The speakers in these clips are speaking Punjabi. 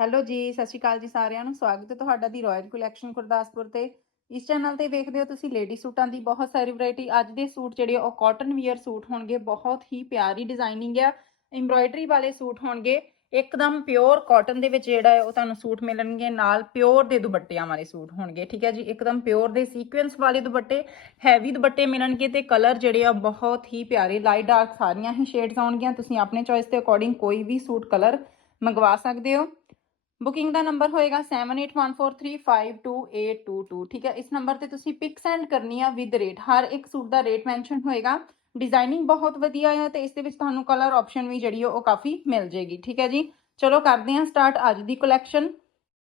ਹੈਲੋ ਜੀ, ਸਤਿ ਸ਼੍ਰੀ ਅਕਾਲ ਜੀ ਸਾਰਿਆਂ ਨੂੰ। ਸਵਾਗਤ ਹੈ ਤੁਹਾਡਾ ਦੀ ਰਾਇਲ ਕਲੈਕਸ਼ਨ ਗੁਰਦਾਸਪੁਰ ਤੇ। ਇਸ ਚੈਨਲ ਤੇ ਵੇਖਦੇ ਹੋ ਤੁਸੀਂ ਲੇਡੀ ਸੂਟਾਂ ਦੀ ਬਹੁਤ ਸਾਰੀ ਵੈਰਾਈਟੀ ਅੱਜ ਦੇ ਸੂਟ ਜਿਹੜੇ ਉਹ ਕਾਟਨ ਵੀਅਰ ਸੂਟ ਹੋਣਗੇ। ਬਹੁਤ ਹੀ ਪਿਆਰੀ ਡਿਜ਼ਾਈਨਿੰਗ ਆ। ਐਮਬ੍ਰਾਇਡਰੀ ਵਾਲੇ ਸੂਟ ਹੋਣਗੇ। ਇੱਕਦਮ ਪਿਓਰ ਕਾਟਨ ਦੇ ਵਿੱਚ ਜਿਹੜਾ ਹੈ, ਉਹ ਤੁਹਾਨੂੰ ਸੂਟ ਮਿਲਣਗੇ। ਨਾਲ ਪਿਓਰ ਦੇ ਦੁਪੱਟਿਆਂ ਵਾਲੇ ਸੂਟ ਹੋਣਗੇ। ਠੀਕ ਹੈ ਜੀ, ਇੱਕਦਮ ਪਿਓਰ ਦੇ ਸੀਕੁਐਂਸ ਵਾਲੇ ਦੁਪੱਟੇ ਹੈਵੀ ਦੁਪੱਟੇ ਮਿਲਣਗੇ ਤੇ ਕਲਰ ਜਿਹੜੇ ਆ, ਬਹੁਤ ਹੀ ਪਿਆਰੇ। ਲਾਈਟ ਡਾਰਕ ਸਾਰੀਆਂ ਹੀ ਸ਼ੇਡਸ ਆਉਣਗੀਆਂ। ਤੁਸੀਂ ਆਪਣੇ ਚੋਇਸ ਦੇ ਅਕੋਰਡਿੰਗ ਕੋਈ ਵੀ ਸੂਟ ਕਲਰ ਮੰਗਵਾ ਸਕਦੇ ਹੋ। ਬੁਕਿੰਗ ਦਾ ਨੰਬਰ ਹੋਏਗਾ 7814352822 ਠੀਕ ਹੈ? ਇਸ ਨੰਬਰ ਤੇ ਤੁਸੀਂ ਪਿਕ ਸੈਂਡ ਕਰਨੀ ਆ ਵਿਦ ਰੇਟ ਹਰ ਇੱਕ ਸੂਟ ਦਾ ਰੇਟ ਮੈਂਸ਼ਨ ਹੋਏਗਾ। ਡਿਜ਼ਾਈਨਿੰਗ ਬਹੁਤ ਵਧੀਆ ਹੈ ਤੇ ਇਸ ਦੇ ਵਿੱਚ ਤੁਹਾਨੂੰ ਕਲਰ ਆਪਸ਼ਨ ਵੀ ਜਿਹੜੀ ਉਹ ਕਾਫੀ ਮਿਲ ਜੇਗੀ, ਠੀਕ ਹੈ ਜੀ? ਚਲੋ ਕਰਦੇ ਹਾਂ ਸਟਾਰਟ ਅੱਜ ਦੀ ਕਲੈਕਸ਼ਨ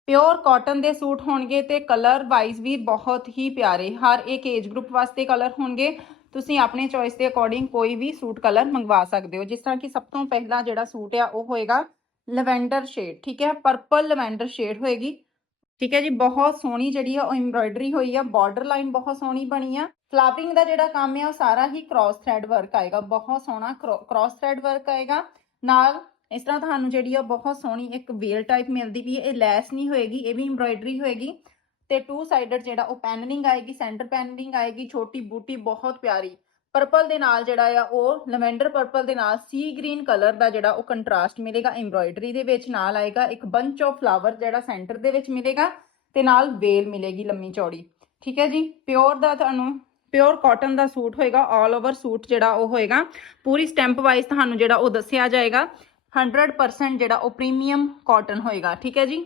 ਪਿਓਰ ਕਾਟਨ ਦੇ ਸੂਟ ਹੋਣਗੇ ਤੇ ਕਲਰ ਵਾਈਜ਼ ਵੀ ਬਹੁਤ ਹੀ ਪਿਆਰੇ, ਹਰ ਇੱਕ ਏਜ ਗਰੁੱਪ ਵਾਸਤੇ ਕਲਰ ਹੋਣਗੇ। ਤੁਸੀਂ ਆਪਣੇ ਚੋਇਸ ਦੇ ਅਕੋਰਡਿੰਗ ਕੋਈ ਵੀ ਸੂਟ ਕਲਰ ਮੰਗਵਾ ਸਕਦੇ ਹੋ। ਜਿਸ ਤਰ੍ਹਾਂ ਕਿ ਸਭ ਤੋਂ ਪਹਿਲਾ ਜਿਹੜਾ ਸੂਟ ਆ ਉਹ ਹੋਏਗਾ ਲਵੈਂਡਰ ਸ਼ੇਡ, ਠੀਕ ਹੈ ਪਰਪਲ ਲਵੈਂਡਰ ਸ਼ੇਡ ਹੋਏਗੀ। ਠੀਕ ਹੈ ਜੀ, ਬਹੁਤ ਸੋਹਣੀ ਜਿਹੜੀ ਆ, ਉਹ ਐਮਬ੍ਰਾਇਡਰੀ ਹੋਈ ਆ ਬਾਰਡਰ ਲਾਈਨ ਬਹੁਤ ਸੋਹਣੀ ਬਣੀ ਆ। ਫਲਾਵਰਿੰਗ ਦਾ ਜਿਹੜਾ ਕੰਮ ਆ, ਉਹ ਸਾਰਾ ਹੀ ਕ੍ਰਾਸ ਥ੍ਰੈਡ ਵਰਕ ਆਏਗਾ, ਬਹੁਤ ਸੋਹਣਾ ਕ੍ਰਾਸ ਥ੍ਰੈਡ ਵਰਕ ਆਏਗਾ। ਨਾਲ ਇਸ ਤਰ੍ਹਾਂ ਤੁਹਾਨੂੰ ਜਿਹੜੀ ਆ, ਬਹੁਤ ਸੋਹਣੀ ਇੱਕ ਵੇਲ ਟਾਈਪ ਮਿਲਦੀ ਵੀ ਇਹ ਲੈਸ ਨਹੀਂ ਹੋਏਗੀ, ਇਹ ਵੀ ਐਮਬ੍ਰਾਇਡਰੀ ਹੋਏਗੀ। ਤੇ ਟੂ ਸਾਈਡਡ ਜਿਹੜਾ ਉਹ ਪੈਨਲਿੰਗ ਆਏਗੀ ਸੈਂਟਰ ਪੈਨਲਿੰਗ ਆਏਗੀ, ਛੋਟੀ ਬੂਟੀ ਬਹੁਤ ਪਿਆਰੀ। ਪਰਪਲ ਦੇ ਨਾਲ ਜਿਹੜਾ ਆ ਉਹ ਲਵੈਂਡਰ ਪਰਪਲ ਦੇ ਨਾਲ ਸੀ ਗ੍ਰੀਨ ਕਲਰ ਦਾ ਜਿਹੜਾ ਉਹ ਕੰਟਰਾਸਟ ਮਿਲੇਗਾ ਐਮਬ੍ਰਾਇਡਰੀ ਦੇ ਵਿੱਚ ਨਾਲ ਆਏਗਾ, ਇੱਕ ਬੰਚ ਆਫ ਫਲਾਵਰ ਜਿਹੜਾ ਸੈਂਟਰ ਦੇ ਵਿੱਚ ਮਿਲੇਗਾ ਤੇ ਨਾਲ ਵੇਲ ਮਿਲੇਗੀ ਲੰਮੀ ਚੌੜੀ। ਠੀਕ ਹੈ ਜੀ? ਪਿਓਰ ਦਾ ਤੁਹਾਨੂੰ ਪਿਓਰ ਕਾਟਨ ਦਾ ਸੂਟ ਹੋਏਗਾ ਆਲ ਓਵਰ ਸੂਟ ਜਿਹੜਾ ਉਹ ਹੋਏਗਾ। ਪੂਰੀ ਸਟੈਂਪ ਵਾਈਜ਼ ਤੁਹਾਨੂੰ ਜਿਹੜਾ ਉਹ ਦੱਸਿਆ ਜਾਏਗਾ 100% ਜਿਹੜਾ ਉਹ ਪ੍ਰੀਮੀਅਮ ਕਾਟਨ ਹੋਏਗਾ। ਠੀਕ ਹੈ ਜੀ?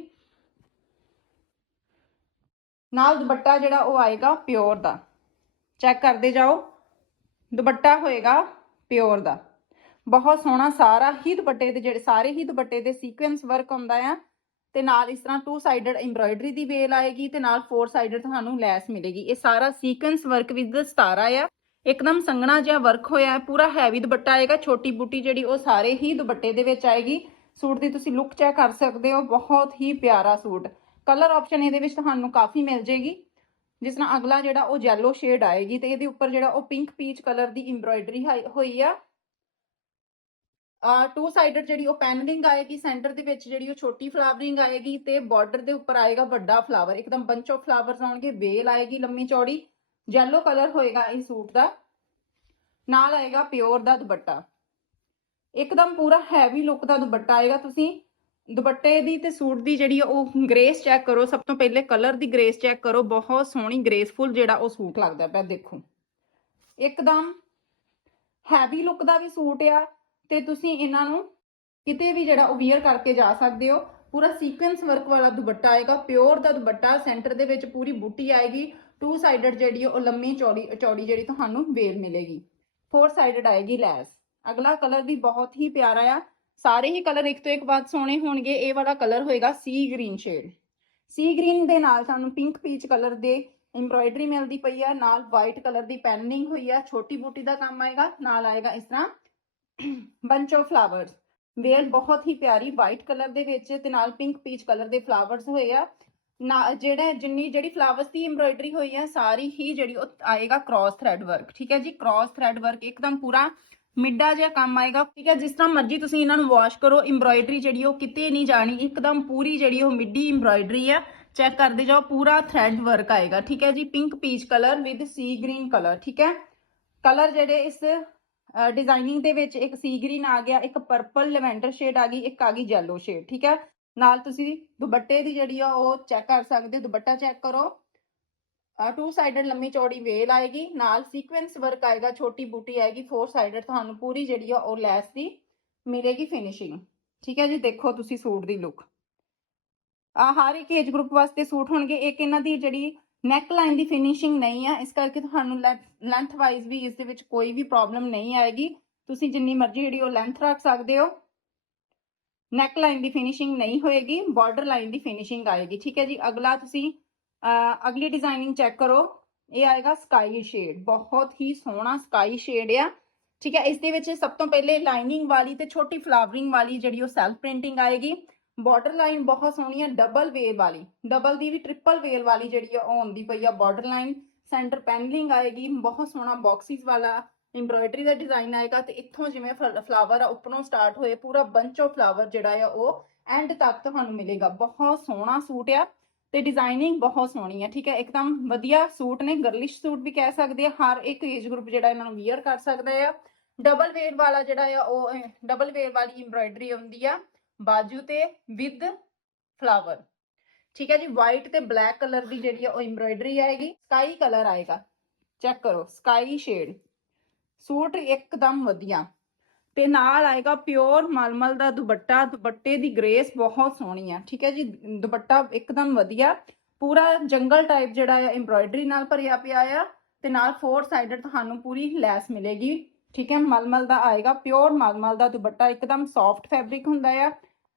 ਨਾਲ ਦੁਪੱਟਾ ਜਿਹੜਾ ਉਹ ਆਏਗਾ ਪਿਓਰ ਦਾ। ਚੈੱਕ ਕਰਦੇ ਜਾਓ। ਦੁਪੱਟਾ ਹੋਏਗਾ ਪਿਓਰ ਦਾ। ਬਹੁਤ ਸੋਹਣਾ ਸਾਰਾ ਹੀ ਦੁਪੱਟੇ ਦੇ ਜਿਹੜੇ ਸਾਰੇ ਹੀ ਦੁਪੱਟੇ ਦੇ ਸੀਕੁਐਂਸ ਵਰਕ ਹੁੰਦਾ ਆ। ਤੇ ਨਾਲ ਇਸ ਤਰ੍ਹਾਂ ਟੂ ਸਾਈਡਡ ਐਮਬ੍ਰਾਇਡਰੀ ਦੀ ਵੇਲ ਆਏਗੀ ਤੇ ਨਾਲ ਫੋਰ ਸਾਈਡਡ ਤੁਹਾਨੂੰ ਲੈਸ ਮਿਲੇਗੀ। ਇਹ ਸਾਰਾ ਸੀਕੁਐਂਸ ਵਰਕ ਵਿਦ ਸਤਾਰਾ ਆ। ਇੱਕਦਮ ਸੰਘਣਾ ਜਿਹਾ ਵਰਕ ਹੋਇਆ ਹੈ। ਪੂਰਾ ਹੈਵੀ ਦੁਪੱਟਾ ਆਏਗਾ। ਛੋਟੀ ਬੂਟੀ ਜਿਹੜੀ ਉਹ ਸਾਰੇ ਹੀ ਦੁਪੱਟੇ ਦੇ ਵਿੱਚ ਆਏਗੀ। ਸੂਟ ਦੀ ਤੁਸੀਂ ਲੁੱਕ ਚੈੱਕ ਕਰ ਸਕਦੇ ਹੋ। ਬਹੁਤ ਹੀ ਪਿਆਰਾ ਸੂਟ। ਕਲਰ ਆਪਸ਼ਨ ਇਹਦੇ ਵਿੱਚ ਤੁਹਾਨੂੰ ਕਾਫੀ ਮਿਲ ਜੇਗੀ ਜਿਸ ਤਰ੍ਹਾਂ ਅਗਲਾ ਜਿਹੜਾ ਉਹ yellow ਸ਼ੇਡ ਆਏਗੀ ਤੇ ਇਹਦੇ ਉੱਪਰ ਜਿਹੜਾ ਉਹ ਪਿੰਕ ਪੀਚ ਕਲਰ ਦੀ ਐਮਬ੍ਰਾਇਡਰੀ ਹੋਈ ਆ। ਟੂ ਸਾਈਡਡ ਜਿਹੜੀ ਉਹ ਪੈਨਲਿੰਗ ਆਏਗੀ ਸੈਂਟਰ ਦੇ ਵਿੱਚ ਜਿਹੜੀ ਉਹ ਛੋਟੀ ਫਲਾਵਰਿੰਗ ਆਏਗੀ ਤੇ ਬਾਰਡਰ ਦੇ ਉੱਪਰ ਆਏਗਾ ਵੱਡਾ ਫਲਾਵਰ ਇੱਕਦਮ ਬੰਚ ਆਫ ਫਲਾਵਰਸ ਆਉਣਗੇ ਵੇਲ ਆਏਗੀ ਲੰਮੀ ਚੌੜੀ ਜੈਲੋ ਕਲਰ ਹੋਏਗਾ ਇਸ ਸੂਟ ਦਾ। ਨਾਲ ਆਏਗਾ ਪਿਓਰ ਦਾ ਦੁਪੱਟਾ। ਇੱਕਦਮ ਪੂਰਾ ਹੈਵੀ ਲੁੱਕ ਦਾ ਦੁਪੱਟਾ ਆਏਗਾ, ਤੁਸੀਂ ਦੁਪੱਟੇ ਦੀ ਤੇ ਸੂਟ ਦੀ ਜਿਹੜੀ ਉਹ ਗ੍ਰੇਸ ਚੈੱਕ ਕਰੋ, ਸਭ ਤੋਂ ਪਹਿਲੇ ਕਲਰ ਦੀ ਗ੍ਰੇਸ ਚੈੱਕ ਕਰੋ, ਬਹੁਤ ਸੋਹਣੀ ਗ੍ਰੇਸਫੁਲ ਜਿਹੜਾ ਉਹ ਸੂਟ ਲੱਗਦਾ ਪਿਆ, ਦੇਖੋ। ਇੱਕਦਮ ਹੈਵੀ ਲੁੱਕ ਦਾ ਵੀ ਸੂਟ ਆ ਤੇ ਤੁਸੀਂ ਇਹਨਾਂ ਨੂੰ ਕਿਤੇ ਵੀ ਜਿਹੜਾ ਉਹ ਵੀਅਰ ਕਰਕੇ ਜਾ ਸਕਦੇ ਹੋ। ਪੂਰਾ ਸੀਕੁਐਂਸ ਵਰਕ ਵਾਲਾ ਦੁਪੱਟਾ ਆਏਗਾ ਪਿਓਰ ਦਾ ਦੁਪੱਟਾ ਸੈਂਟਰ ਦੇ ਵਿੱਚ ਪੂਰੀ ਬੂਟੀ ਆਏਗੀ ਟੂ ਸਾਈਡਡ ਜਿਹੜੀ ਉਹ ਲੰਮੀ ਚੌੜੀ ਚੌੜੀ ਜਿਹੜੀ ਤੁਹਾਨੂੰ ਵੇਲ ਮਿਲੇਗੀ। ਫੋਰ ਸਾਈਡਡ ਆਏਗੀ ਲੈਸ। ਅਗਲਾ ਕਲਰ ਵੀ ਬਹੁਤ ਹੀ ਪਿਆਰਾ ਆ। ਸਾਰੇ ਹੀ ਕਲਰ ਇੱਕ ਤੋਂ ਇੱਕ ਬਾਅਦ ਸੋਹਣੇ ਹੋਣਗੇ, ਇਹ ਵਾਲਾ ਕਲਰ ਹੋਏਗਾ sea green shade sea green ਦੇ ਨਾਲ ਸਾਨੂੰ ਪਿੰਕ ਪੀਚ ਕਲਰ ਦੇ ਐਮਬ੍ਰਾਇਡਰੀ ਮਿਲਦੀ ਪਈ ਆ, ਨਾਲ ਵਾਈਟ ਕਲਰ ਦੀ ਪੈਨਲਿੰਗ ਹੋਈ ਆ, ਛੋਟੀ ਬੂਟੀ ਦਾ ਕੰਮ ਆਏਗਾ, ਨਾਲ ਆਏਗਾ ਇਸ ਤਰ੍ਹਾਂ ਬੰਚ ਆਫ ਫਲਾਵਰਸ ਵੇਲ ਬਹੁਤ ਹੀ ਪਿਆਰੀ ਵਾਈਟ ਕਲਰ ਦੇ ਵਿੱਚ ਤੇ ਨਾਲ ਪਿੰਕ ਪੀਚ ਕਲਰ ਦੇ ਫਲਾਵਰਸ ਹੋਏ ਆ। ਨਾ, ਜਿਹੜਾ, ਜਿੰਨੀ, ਜਿਹੜੀ ਫਲਾਵਰਸ ਦੀ ਐਮਬ੍ਰਾਇਡਰੀ ਹੋਈ ਆ, ਸਾਰੀ ਹੀ ਜਿਹੜੀ ਉਹ ਆਏਗਾ ਕ੍ਰਾਸ ਥ੍ਰੈਡ ਵਰਕ ਠੀਕ ਹੈ ਜੀ? ਕ੍ਰਾਸ ਥ੍ਰੈਡ ਵਰਕ ਇੱਕਦਮ ਪੂਰਾ ਮਿੱਡਾ ਜਿਹਾ ਕੰਮ ਆਏਗਾ, ਠੀਕ ਹੈ, ਜਿਸ ਤਰ੍ਹਾਂ ਮਰਜ਼ੀ ਤੁਸੀਂ ਇਹਨਾਂ ਨੂੰ ਵਾਸ਼ ਕਰੋ ਐਮਬ੍ਰਾਇਡਰੀ ਜਿਹੜੀ ਉਹ ਕਿਤੇ ਨਹੀਂ ਜਾਣੀ, ਇੱਕਦਮ ਪੂਰੀ ਜਿਹੜੀ ਉਹ ਮਿੱਡੀ ਐਮਬ੍ਰਾਇਡਰੀ ਆ ਚੈੱਕ ਕਰਦੇ ਜਾਓ, ਪੂਰਾ ਥ੍ਰੈਡ ਵਰਕ ਆਏਗਾ, ਠੀਕ ਹੈ ਜੀ pink peach colour with sea green colour ਠੀਕ ਹੈ। ਕਲਰ ਜਿਹੜੇ ਇਸ ਡਿਜ਼ਾਈਨਿੰਗ ਦੇ ਵਿੱਚ ਇੱਕ ਸੀ ਗ੍ਰੀਨ ਆ ਗਿਆ, ਇੱਕ ਪਰਪਲ ਲੈਵੈਂਡਰ ਸ਼ੇਡ ਆ ਗਈ, ਇੱਕ ਆ ਗਈ yellow ਸ਼ੇਡ ਠੀਕ ਹੈ। ਨਾਲ ਤੁਸੀਂ ਦੁਪੱਟੇ ਦੀ ਜਿਹੜੀ ਆ ਉਹ ਚੈੱਕ ਕਰ ਸਕਦੇ ਹੋ, ਦੁਪੱਟਾ ਚੈੱਕ ਕਰੋ। ਟੂ ਸਾਈਡਡ ਲੰਮੀ ਚੌੜੀ ਵੇਲ ਆਏਗੀ, ਨਾਲ ਸੀਕੁਐਂਸ ਵਰਕ ਆਏਗਾ, ਛੋਟੀ ਬੂਟੀ ਆਏਗੀ ਫੋਰ ਸਾਈਡਡ ਤੁਹਾਨੂੰ ਪੂਰੀ ਜਿਹੜੀ ਆ ਉਹ ਲੈਸ ਦੀ ਮਿਲੇਗੀ ਫਿਨਿਸ਼ਿੰਗ ਠੀਕ ਹੈ ਜੀ, ਦੇਖੋ ਤੁਸੀਂ ਸੂਟ ਦੀ ਲੁੱਕ ਆ ਹਰ ਇੱਕ ਏਜ ਗਰੁੱਪ ਵਾਸਤੇ ਸੂਟ ਹੋਣਗੇ, ਇੱਕ ਇਹਨਾਂ ਦੀ ਜਿਹੜੀ ਨੈਕ ਲਾਈਨ ਦੀ ਫਿਨਿਸ਼ਿੰਗ ਨਹੀਂ ਆ, ਇਸ ਕਰਕੇ ਤੁਹਾਨੂੰ ਲੈਂਥ ਵਾਈਜ਼ ਵੀ ਇਸ ਦੇ ਵਿੱਚ ਕੋਈ ਵੀ ਪ੍ਰੋਬਲਮ ਨਹੀਂ ਆਏਗੀ। ਤੁਸੀਂ ਜਿੰਨੀ ਮਰਜ਼ੀ ਜਿਹੜੀ ਉਹ ਲੈਂਥ ਰੱਖ ਸਕਦੇ ਹੋ। ਨੈਕ ਲਾਈਨ ਦੀ ਫਿਨਿਸ਼ਿੰਗ ਨਹੀਂ ਹੋਏਗੀ ਬਾਰਡਰ ਲਾਈਨ ਦੀ ਫਿਨਿਸ਼ਿੰਗ ਆਏਗੀ। ਠੀਕ ਹੈ ਜੀ, ਅਗਲਾ ਤੁਸੀਂ ਅਗਲੀ ਡਿਜ਼ਾਈਨਿੰਗ ਚੈੱਕ ਕਰੋ। ਇਹ ਆਏਗਾ ਸਕਾਈ ਸ਼ੇਡ ਬਹੁਤ ਹੀ ਸੋਹਣਾ ਸਕਾਈ ਸ਼ੇਡ ਆ। ਠੀਕ ਹੈ, ਇਸ ਦੇ ਵਿੱਚ ਸਭ ਤੋਂ ਪਹਿਲੇ ਲਾਈਨਿੰਗ ਵਾਲੀ ਤੇ ਛੋਟੀ ਫਲਾਵਰਿੰਗ ਵਾਲੀ ਜਿਹੜੀ ਉਹ ਸੈਲਫ ਪ੍ਰਿੰਟਿੰਗ ਆਏਗੀ। ਬਾਰਡਰ ਲਾਈਨ ਬਹੁਤ ਸੋਹਣੀ ਆ ਡਬਲ ਵੇਲ ਵਾਲੀ। ਡਬਲ ਦੀ ਵੀ ਟ੍ਰਿਪਲ ਵੇਲ ਵਾਲੀ ਜਿਹੜੀ ਆ, ਉਹ ਆਉਂਦੀ ਪਈ ਆ ਬਾਰਡਰ ਲਾਈਨ ਸੈਂਟਰ ਪੈਨਲਿੰਗ ਆਏਗੀ। ਬਹੁਤ ਸੋਹਣਾ ਬਾਕਸਿਸ ਵਾਲਾ ਐਮਬ੍ਰਾਇਡਰੀ ਦਾ ਡਿਜ਼ਾਈਨ ਆਏਗਾ ਤੇ ਇੱਥੋਂ ਜਿਵੇਂ ਫਲਾਵਰ ਆ, ਉੱਪਰੋਂ ਸਟਾਰਟ ਹੋਏ ਪੂਰਾ ਬੰਚ ਆਫ ਫਲਾਵਰ ਜਿਹੜਾ ਆ ਉਹ ਐਂਡ ਤੱਕ ਤੁਹਾਨੂੰ ਮਿਲੇਗਾ। ਬਹੁਤ ਸੋਹਣਾ ਸੂਟ ਆ। ਤੇ ਡਿਜ਼ਾਈਨਿੰਗ ਬਹੁਤ ਸੋਹਣੀ ਹੈ ਠੀਕ ਹੈ, ਇੱਕਦਮ ਵਧੀਆ ਸੂਟ ਨੇ ਗਰਲਿਸ਼ ਸੂਟ ਵੀ ਕਹਿ ਸਕਦੇ ਆ, ਹਰ ਇੱਕ ਏਜ ਗਰੁੱਪ ਜਿਹੜਾ ਇਹਨਾਂ ਨੂੰ ਵੀਅਰ ਕਰ ਸਕਦਾ ਆ। ਡਬਲ ਵੇਅਰ ਵਾਲਾ ਜਿਹੜਾ ਆ, ਉਹ ਡਬਲ ਵੇਅਰ ਵਾਲੀ ਐਮਬ੍ਰਾਇਡਰੀ ਆਉਂਦੀ ਆ, ਬਾਜੂ ਤੇ ਵਿਦ ਫਲਾਵਰ ਠੀਕ ਹੈ ਜੀ ਵਾਈਟ ਤੇ ਬਲੈਕ ਕਲਰ ਦੀ ਜਿਹੜੀ ਆ, ਉਹ ਐਮਬ੍ਰਾਇਡਰੀ ਆਏਗੀ ਸਕਾਈ ਕਲਰ ਆਏਗਾ। ਚੈੱਕ ਕਰੋ ਸਕਾਈ ਸ਼ੇਡ ਸੂਟ ਇੱਕਦਮ ਵਧੀਆ। ਤੇ ਨਾਲ ਆਏਗਾ ਪਿਓਰ ਮਲਮਲ ਦਾ ਦੁਪੱਟਾ। ਦੁਪੱਟੇ ਦੀ ਗ੍ਰੇਸ ਬਹੁਤ ਸੋਹਣੀ ਆ, ਠੀਕ ਹੈ ਜੀ? ਦੁਪੱਟਾ ਇੱਕਦਮ ਵਧੀਆ। ਪੂਰਾ ਜੰਗਲ ਟਾਈਪ ਜਿਹੜਾ ਆ ਐਮਬ੍ਰਾਇਡਰੀ ਨਾਲ ਭਰਿਆ ਪਿਆ ਆ ਤੇ ਨਾਲ ਫੋਰ ਸਾਈਡਡ ਤੁਹਾਨੂੰ ਪੂਰੀ ਲੈਸ ਮਿਲੇਗੀ, ਠੀਕ ਹੈ? ਮਲਮਲ ਦਾ ਆਏਗਾ ਪਿਓਰ ਮਲਮਲ ਦਾ ਦੁਪੱਟਾ ਇੱਕਦਮ ਸੌਫਟ ਫੈਬਰਿਕ ਹੁੰਦਾ ਆ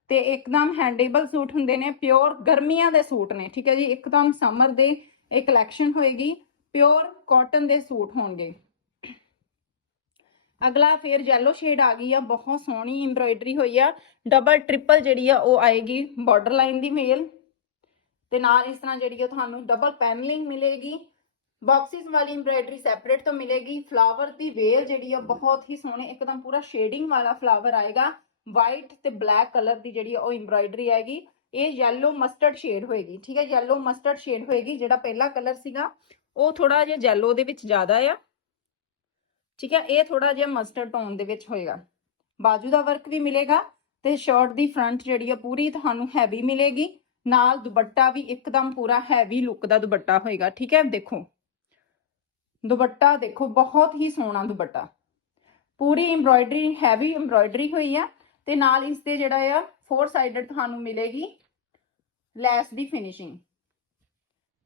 ਤੇ ਇੱਕਦਮ ਹੈਂਡੇਬਲ ਸੂਟ ਹੁੰਦੇ ਨੇ ਪਿਓਰ ਗਰਮੀਆਂ ਦੇ ਸੂਟ ਨੇ, ਠੀਕ ਹੈ ਜੀ? ਇੱਕਦਮ ਸਮਰ ਦੇ ਇਹ ਕਲੈਕਸ਼ਨ ਹੋਏਗੀ ਪਿਓਰ ਕਾਟਨ ਦੇ ਸੂਟ ਹੋਣਗੇ। ਅਗਲਾ ਫੇਰ ਯੈਲੋ ਸ਼ੇਡ ਆ ਗਈ ਆ, ਬਹੁਤ ਸੋਹਣੀ ਐਮਬ੍ਰਾਇਡਰੀ ਹੋਈ ਆ। ਡਬਲ ਟ੍ਰਿਪਲ ਜਿਹੜੀ ਆ, ਉਹ ਆਏਗੀ ਬਾਰਡਰ ਲਾਈਨ ਦੀ ਮੇਲ ਤੇ ਨਾਲ ਇਸ ਤਰ੍ਹਾਂ ਜਿਹੜੀ ਆ, ਤੁਹਾਨੂੰ ਡਬਲ ਪੈਨਲਿੰਗ ਮਿਲੇਗੀ। ਬਾਕਸਿਸ ਵਾਲੀ ਐਮਬ੍ਰਾਇਡਰੀ ਸੈਪਰੇਟ ਤੋਂ ਮਿਲੇਗੀ। ਫਲਾਵਰ ਦੀ ਵੇਲ ਜਿਹੜੀ ਆ, ਬਹੁਤ ਹੀ ਸੋਹਣੇ, ਇੱਕਦਮ ਪੂਰਾ ਸ਼ੇਡਿੰਗ ਵਾਲਾ ਫਲਾਵਰ ਆਏਗਾ। ਵਾਈਟ ਤੇ ਬਲੈਕ ਕਲਰ ਦੀ ਜਿਹੜੀ ਆ, ਉਹ ਐਮਬ੍ਰਾਇਡਰੀ ਆਏਗੀ। ਇਹ ਯੈਲੋ ਮਸਟਰਡ ਸ਼ੇਡ ਹੋਏਗੀ, ਠੀਕ ਹੈ ਯੈਲੋ ਮਸਟਰਡ ਸ਼ੇਡ ਹੋਏਗੀ, ਜਿਹੜਾ ਪਹਿਲਾ ਕਲਰ ਸੀਗਾ। ਉਹ ਥੋੜਾ ਜਿਹਾ ਯੈਲੋ ਦੇ ਵਿੱਚ ਜ਼ਿਆਦਾ ਆ। ਠੀਕ ਹੈ, ਇਹ ਥੋੜਾ ਜਿਹਾ ਮਸਟਰਡ ਟੋਨ ਦੇ ਵਿੱਚ ਹੋਏਗਾ। ਬਾਜੂ ਦਾ ਵਰਕ ਵੀ ਮਿਲੇਗਾ ਤੇ ਸ਼ਰਟ ਦੀ ਫਰੰਟ ਜਿਹੜੀ ਆ ਪੂਰੀ ਤੁਹਾਨੂੰ ਹੈਵੀ ਮਿਲੇਗੀ। ਨਾਲ ਦੁਪੱਟਾ ਵੀ ਇੱਕਦਮ ਪੂਰਾ ਹੈਵੀ ਲੁੱਕ ਦਾ ਦੁਪੱਟਾ ਹੋਏਗਾ, ਠੀਕ ਹੈ, ਦੇਖੋ। ਦੁਪੱਟਾ ਦੇਖੋ, ਬਹੁਤ ਹੀ ਸੋਹਣਾ ਦੁਪੱਟਾ। ਪੂਰੀ ਐਮਬ੍ਰਾਇਡਰੀ ਹੈਵੀ ਐਮਬ੍ਰਾਇਡਰੀ ਹੋਈ ਆ ਤੇ ਨਾਲ ਇਸ ਤੇ ਜਿਹੜਾ ਆ ਫੋਰ ਸਾਈਡਡ ਤੁਹਾਨੂੰ ਮਿਲੇਗੀ ਲੈਸ ਦੀ ਫਿਨਿਸ਼ਿੰਗ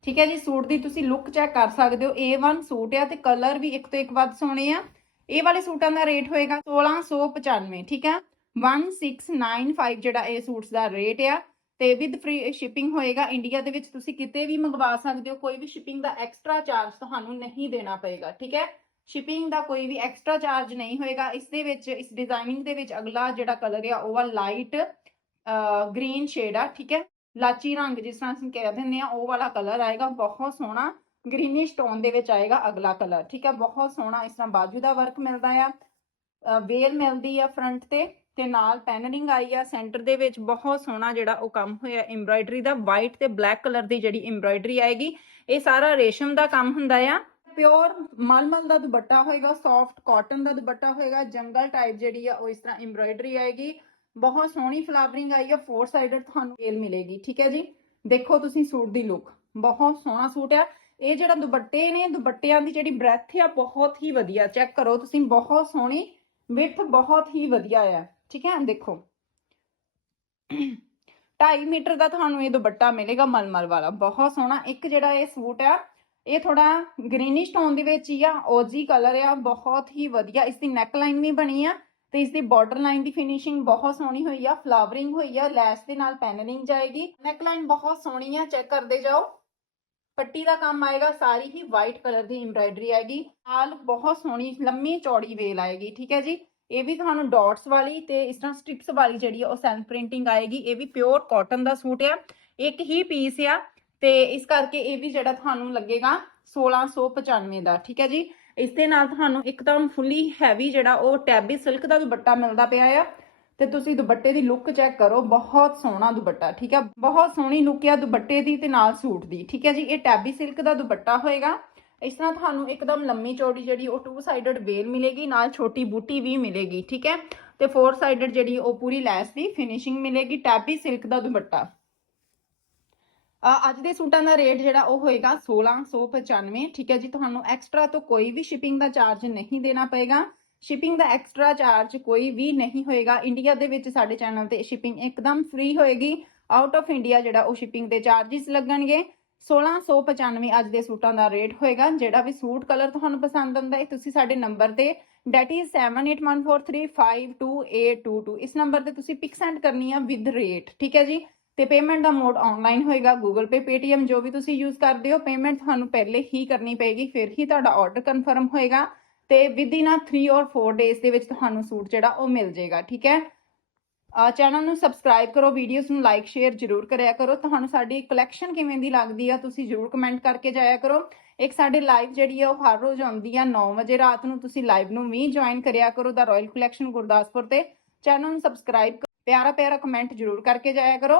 ਠੀਕ ਹੈ ਜੀ, ਸੂਟ ਦੀ ਤੁਸੀਂ ਲੁੱਕ ਚੈੱਕ ਕਰ ਸਕਦੇ ਹੋ। A1 ਸੂਟ ਆ ਤੇ ਕਲਰ ਵੀ ਇੱਕ ਤੋਂ ਇੱਕ ਵੱਧ ਸੋਹਣੇ ਆ। ਇਹ ਵਾਲੇ ਸੂਟਾਂ ਦਾ ਰੇਟ ਹੋਏਗਾ 1695 ਠੀਕ ਹੈ? 1695 ਜਿਹੜਾ ਇਹ ਸੂਟਸ ਦਾ ਰੇਟ ਆ ਤੇ ਵਿਦ ਫ੍ਰੀ ਸ਼ਿਪਿੰਗ ਹੋਏਗਾ। ਇੰਡੀਆ ਦੇ ਵਿੱਚ ਤੁਸੀਂ ਕਿਤੇ ਵੀ ਮੰਗਵਾ ਸਕਦੇ ਹੋ, ਕੋਈ ਵੀ ਸ਼ਿਪਿੰਗ ਦਾ ਐਕਸਟਰਾ ਚਾਰਜ ਤੁਹਾਨੂੰ ਨਹੀਂ ਦੇਣਾ ਪਏਗਾ, ਠੀਕ ਹੈ? ਸ਼ਿਪਿੰਗ ਦਾ ਕੋਈ ਵੀ ਐਕਸਟਰਾ ਚਾਰਜ ਨਹੀਂ ਹੋਏਗਾ। ਇਸ ਦੇ ਵਿੱਚ, ਇਸ ਡਿਜ਼ਾਈਨਿੰਗ ਦੇ ਵਿੱਚ ਅਗਲਾ ਜਿਹੜਾ ਕਲਰ ਆ, ਉਹ ਆ ਲਾਈਟ ਗ੍ਰੀਨ ਸ਼ੇਡ ਆ, ਠੀਕ ਹੈ? ਲਾਚੀ ਰੰਗ ਜਿਸ ਤਰ੍ਹਾਂ ਅਸੀਂ ਕਹਿ ਦਿੰਦੇ ਆ ਉਹ ਵਾਲਾ ਕਲਰ ਆਏਗਾ, ਬਹੁਤ ਸੋਹਣਾ ਗ੍ਰੀਨਿਸ਼ ਟੋਨ ਦੇ ਵਿੱਚ ਆਏਗਾ ਅਗਲਾ ਕਲਰ ਠੀਕ ਹੈ, ਬਹੁਤ ਸੋਹਣਾ ਇਸ ਤਰ੍ਹਾਂ ਬਾਜੂ ਦਾ ਵਰਕ ਮਿਲਦਾ ਆ ਵੇਲ ਮਿਲਦੀ ਆ ਫਰੰਟ ਤੇ ਤੇ ਨਾਲ ਪੈਨਲਿੰਗ ਆਈ ਆ ਸੈਂਟਰ ਦੇ ਵਿੱਚ, ਬਹੁਤ ਸੋਹਣਾ ਜਿਹੜਾ ਉਹ ਕੰਮ ਹੋਇਆ ਐਮਬ੍ਰਾਇਡਰੀ ਦਾ ਵਾਈਟ ਤੇ ਬਲੈਕ ਕਲਰ ਦੀ ਜਿਹੜੀ ਐਮਬ੍ਰਾਇਡਰੀ ਆਏਗੀ, ਇਹ ਸਾਰਾ ਰੇਸ਼ਮ ਦਾ ਕੰਮ ਹੁੰਦਾ ਆ। ਪਿਓਰ ਮਲਮਲ ਦਾ ਦੁਪੱਟਾ ਹੋਏਗਾ ਸੌਫਟ ਕਾਟਨ ਦਾ ਦੁਪੱਟਾ ਹੋਏਗਾ, ਜੰਗਲ ਟਾਈਪ ਜਿਹੜੀ ਆ ਉਹ ਇਸ ਤਰ੍ਹਾਂ ਐਮਬ੍ਰਾਇਡਰੀ ਆਏਗੀ ਬਹੁਤ ਸੋਹਣੀ ਫਲਾਵਰਿੰਗ ਆਈ ਆ ਫੋਰ ਸਾਈਡਡ ਤੁਹਾਨੂੰ ਵੇਲ ਮਿਲੇਗੀ, ਠੀਕ ਹੈ ਜੀ? ਦੇਖੋ ਤੁਸੀਂ ਸੂਟ ਦੀ ਲੁੱਕ ਬਹੁਤ ਸੋਹਣਾ ਸੂਟ ਆ। ਇਹ ਜਿਹੜਾ ਦੁਪੱਟੇ ਨੇ, ਦੁਪੱਟਿਆਂ ਦੀ ਜਿਹੜੀ ਬ੍ਰੈਥ ਆ, ਬਹੁਤ ਹੀ ਵਧੀਆ। ਚੈੱਕ ਕਰੋ ਤੁਸੀਂ, ਬਹੁਤ ਸੋਹਣੀ ਵਿਡਥ ਬਹੁਤ ਹੀ ਵਧੀਆ ਆ, ਠੀਕ ਹੈ? ਦੇਖੋ। 2.5 ਮੀਟਰ ਦਾ ਤੁਹਾਨੂੰ ਇਹ ਦੁਪੱਟਾ ਮਿਲੇਗਾ, ਮਲਮਲ ਵਾਲਾ। ਬਹੁਤ ਸੋਹਣਾ। ਇੱਕ ਜਿਹੜਾ ਇਹ ਸੂਟ ਆ, ਇਹ ਥੋੜਾ ਗ੍ਰੀਨਿਸ਼ ਟੋਨ ਦੇ ਵਿੱਚ ਹੀ ਆ ਓਜੀ ਕਲਰ ਆ, ਬਹੁਤ ਹੀ ਵਧੀਆ। ਇਸ ਦੀ ਨੈਕ ਲਾਈਨ ਵੀ ਬਣੀ ਆ ਤੇ ਇਸ ਦੀ ਬਾਰਡਰ ਲਾਈਨ ਦੀ ਫਿਨਿਸ਼ਿੰਗ ਬਹੁਤ ਸੋਹਣੀ ਹੋਈ ਆ ਫਲਾਵਰਿੰਗ ਹੋਈ ਆ, ਲੈਸ ਦੇ ਨਾਲ ਪੈਨਲਿੰਗ ਜਾਏਗੀ। ਨੈਕ ਲਾਈਨ ਬਹੁਤ ਸੋਹਣੀ ਆ ਚੈੱਕ ਕਰਦੇ ਜਾਓ। ਪੱਟੀ ਦਾ ਕੰਮ ਆਏਗਾ, ਸਾਰੀ ਹੀ ਵਾਈਟ ਕਲਰ ਦੀ ਐਮਬ੍ਰਾਇਡਰੀ ਆਏਗੀ। ਨਾਲ ਬਹੁਤ ਸੋਹਣੀ ਲੰਮੀ ਚੌੜੀ ਵੇਲ ਆਏਗੀ, ਠੀਕ ਹੈ ਜੀ? ਇਹ ਵੀ ਤੁਹਾਨੂੰ ਡਾਟਸ ਵਾਲੀ ਤੇ ਇਸ ਤਰ੍ਹਾਂ ਸਟ੍ਰਿਪਸ ਵਾਲੀ ਜਿਹੜੀ ਆ, ਉਹ ਸੈਲਫ ਪ੍ਰਿੰਟਿੰਗ ਆਏਗੀ। ਇਹ ਵੀ ਪਿਓਰ ਕਾਟਨ ਦਾ ਸੂਟ ਆ। ਇੱਕ ਹੀ ਪੀਸ ਆ ਤੇ ਇਸ ਕਰਕੇ ਇਹ ਵੀ ਜਿਹੜਾ ਤੁਹਾਨੂੰ ਲੱਗੇਗਾ 1695 ਦਾ, ਠੀਕ ਹੈ ਜੀ? ਇਸ ਦੇ ਨਾਲ ਤੁਹਾਨੂੰ ਇੱਕਦਮ ਫੁੱਲੀ ਹੈਵੀ ਜਿਹੜਾ ਉਹ ਟੈਬੀ ਸਿਲਕ ਦਾ ਦੁਪੱਟਾ ਮਿਲਦਾ ਪਿਆ ਆ। ਤੇ ਤੁਸੀਂ ਦੁਪੱਟੇ ਦੀ ਲੁੱਕ ਚੈੱਕ ਕਰੋ, ਬਹੁਤ ਸੋਹਣਾ ਦੁਪੱਟਾ, ਠੀਕ ਹੈ ਬਹੁਤ ਸੋਹਣੀ ਲੁੱਕ ਆ ਦੁਪੱਟੇ ਦੀ ਤੇ ਨਾਲ ਸੂਟ ਦੀ, ਠੀਕ ਹੈ ਜੀ? ਇਹ ਟੈਬੀ ਸਿਲਕ ਦਾ ਦੁਪੱਟਾ ਹੋਏਗਾ। ਇਸ ਤਰ੍ਹਾਂ ਤੁਹਾਨੂੰ ਇੱਕਦਮ ਲੰਮੀ ਚੌੜੀ ਜਿਹੜੀ ਉਹ ਟੂ ਸਾਈਡਡ ਵੇਲ ਮਿਲੇਗੀ, ਨਾਲ ਛੋਟੀ ਬੂਟੀ ਵੀ ਮਿਲੇਗੀ, ਠੀਕ ਹੈ? ਤੇ ਫੋਰ ਸਾਈਡਡ ਜਿਹੜੀ ਉਹ ਪੂਰੀ ਲੈਸ ਦੀ ਫਿਨਿਸ਼ਿੰਗ ਮਿਲੇਗੀ ਟੈਬੀ ਸਿਲਕ ਦਾ ਦੁਪੱਟਾ। ਅੱਜ ਦੇ ਸੂਟਾਂ ਦਾ ਰੇਟ ਜਿਹੜਾ ਉਹ ਹੋਏਗਾ 1695 ਠੀਕ ਹੈ ਜੀ। ਤੁਹਾਨੂੰ ਐਕਸਟਰਾ ਤੋਂ ਕੋਈ ਵੀ ਸ਼ਿਪਿੰਗ ਦਾ ਚਾਰਜ ਨਹੀਂ ਦੇਣਾ ਪਏਗਾ। ਸ਼ਿਪਿੰਗ ਦਾ ਐਕਸਟਰਾ ਚਾਰਜ ਕੋਈ ਵੀ ਨਹੀਂ ਹੋਏਗਾ। ਇੰਡੀਆ ਦੇ ਵਿੱਚ ਸਾਡੇ ਚੈਨਲ ਤੇ ਸ਼ਿਪਿੰਗ ਇੱਕਦਮ ਫ੍ਰੀ ਹੋਏਗੀ। ਆਊਟ ਆਫ ਇੰਡੀਆ ਜਿਹੜਾ ਉਹ ਸ਼ਿਪਿੰਗ ਦੇ ਚਾਰजेस ਲੱਗਣਗੇ। 1695 ਅੱਜ ਦੇ ਸੂਟਾਂ ਦਾ ਰੇਟ ਹੋਏਗਾ। ਜਿਹੜਾ ਵੀ ਸੂਟ ਕਲਰ ਤੁਹਾਨੂੰ ਪਸੰਦ ਆਉਂਦਾ ਹੈ, ਤੁਸੀਂ ਸਾਡੇ ਨੰਬਰ ਤੇ ਡੈਟ ਇਜ਼ 7814352822 ਇਸ ਨੰਬਰ ਤੇ ਤੁਸੀਂ ਪਿਕ ਸੈਂਡ ਕਰਨੀ ਆ ਵਿਦ ਰੇਟ ਠੀਕ ਹੈ ਜੀ। ਤੇ ਪੇਮੈਂਟ ਦਾ ਮੋਡ ਆਨਲਾਈਨ ਹੋਏਗਾ, Google Pay, Paytm, ਜੋ ਵੀ ਤੁਸੀਂ ਯੂਜ਼ ਕਰਦੇ ਹੋ ਪੇਮੈਂਟ ਤੁਹਾਨੂੰ ਪਹਿਲੇ ਹੀ ਕਰਨੀ ਪਏਗੀ, ਫਿਰ ਹੀ ਤੁਹਾਡਾ ਆਰਡਰ ਕਨਫਰਮ ਹੋਏਗਾ ਤੇ ਵਿਦ ਇਨ ਆ 3 ਔਰ 4 ਡੇਜ਼ ਦੇ ਵਿੱਚ ਤੁਹਾਨੂੰ ਸੂਟ ਜਿਹੜਾ ਉਹ ਮਿਲ ਜਾਏਗਾ, ਠੀਕ ਹੈ? ਚੈਨਲ ਨੂੰ ਸਬਸਕ੍ਰਾਈਬ ਕਰੋ ਵੀਡੀਓਜ਼ ਨੂੰ ਲਾਈਕ ਸ਼ੇਅਰ ਜਰੂਰ ਕਰਿਆ ਕਰੋ, ਤੁਹਾਨੂੰ ਸਾਡੀ ਕਲੈਕਸ਼ਨ ਕਿਵੇਂ ਦੀ ਲੱਗਦੀ ਆ ਤੁਸੀਂ ਜਰੂਰ ਕਮੈਂਟ ਕਰਕੇ ਜਾਇਆ ਕਰੋ। ਇੱਕ ਸਾਡੇ ਲਾਈਵ ਜਿਹੜੀ ਆ ਉਹ ਹਰ ਰੋਜ਼ ਆਉਂਦੀ ਆ 9 ਵਜੇ ਰਾਤ ਨੂੰ, ਤੁਸੀਂ ਲਾਈਵ ਨੂੰ ਵੀ ਜੁਆਇਨ ਕਰਿਆ ਕਰੋ ਦਾ ਰਾਇਲ ਕਲੈਕਸ਼ਨ ਗੁਰਦਾਸਪੁਰ ਤੇ। ਚੈਨਲ ਨੂੰ ਸਬਸਕ੍ਰਾਈਬ ਪਿਆਰਾ ਪਿਆਰਾ ਕਮੈਂਟ ਜ਼ਰੂਰ ਕਰਕੇ ਜਾਇਆ ਕਰੋ।